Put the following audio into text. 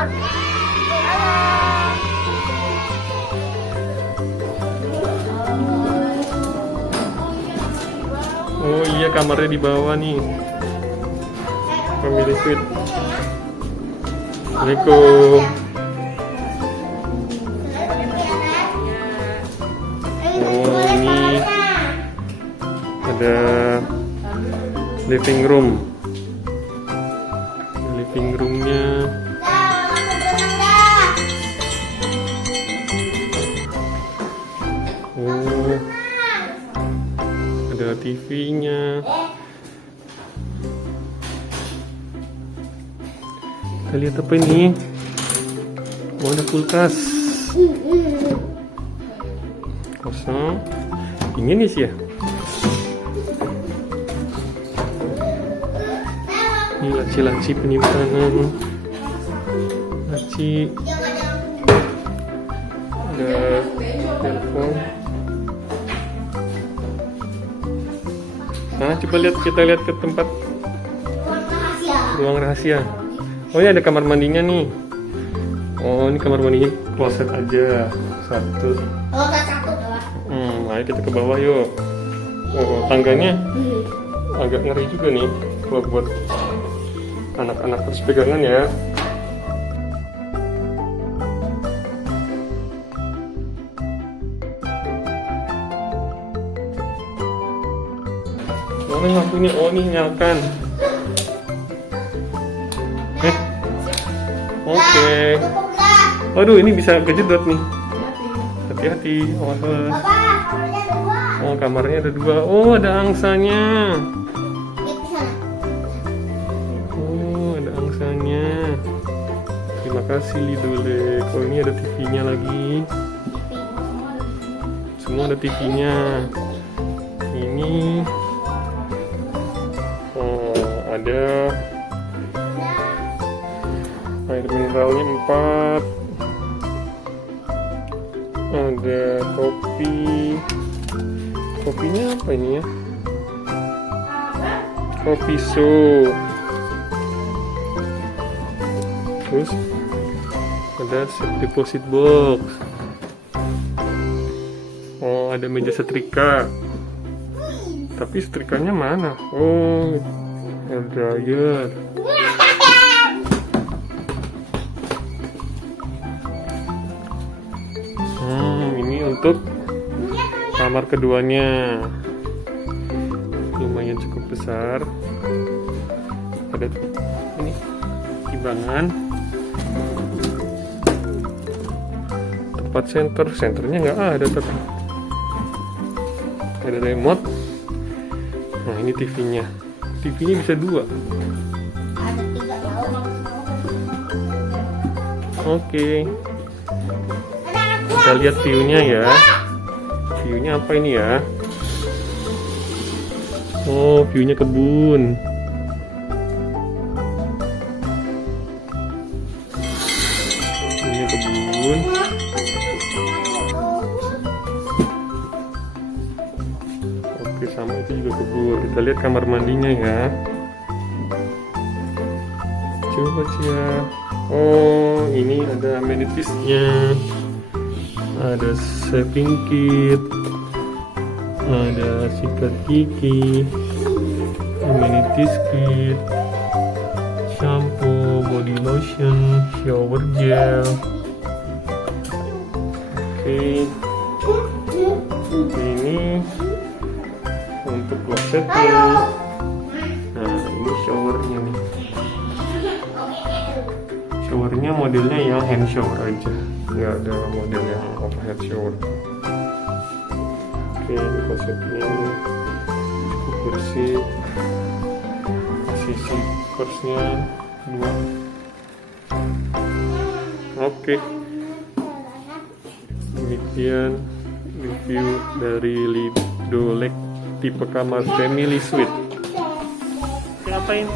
Oh iya, kamarnya di bawah nih. Family suite. Assalamualaikum. Oh, ini ada living room. Living roomnya. Oh, ada TV-nya. Kita lihat apa ini? Oh, ada kulkas. Kosong. Dingin sih ya. Ini laci-laci penyimpanan. Laci. Ada telepon. Nah, coba kita lihat ke tempat ruang rahasia. Oh ya, ada kamar mandinya nih. Oh, ini kamar mandinya kloset aja. Satu. Oh, satu doang. Ayo kita ke bawah yuk. Oh, tangganya agak ngeri juga nih kalau buat anak-anak terus pegangan ya. Mana lampunya? Oh, ini nyalakan. Oke. Waduh, ini bisa kejedot nih. Hati-hati, awas. Oh, kamarnya ada dua. Oh, ada angsanya. Oh, ada angsanya. Terima kasih Lidolek. Oh, ini ada TV-nya lagi. Semua ada TV-nya. Ini. Oh, ada air mineralnya 4. Ada kopi. Kopinya apa ini ya? Kopi so. Terus ada deposit box. Oh, ada meja setrika. Tapi setrikanya mana? Oh, hair dryer. Ini untuk kamar keduanya. Lumayan cukup besar. Ada ini timbangan. Tempat senternya nggak ada tapi ada remote. Nah, ini TV-nya. TV-nya bisa 2. Ada 3 tahun. Oke. Kita lihat view-nya ya. View-nya apa ini ya? Oh, view-nya kebun. View-nya kebun. Oke, sama itu juga kebun. Kita lihat kamar mandinya ya. Coba ya. Oh, ini ada amenities-nya. Ada shaving kit, ada sikat gigi, amenities kit, shampoo, body lotion, shower gel. Oke. Ini untuk klosetnya. Nah, ini showernya nih. Showernya modelnya yang hand shower aja, nggak ada model yang overhead shower. Oke, ini konsepnya cukup bersih. Sisi kursnya 2. Oke, demikian review dari Lidolek tipe kamar family suite. Ngapain?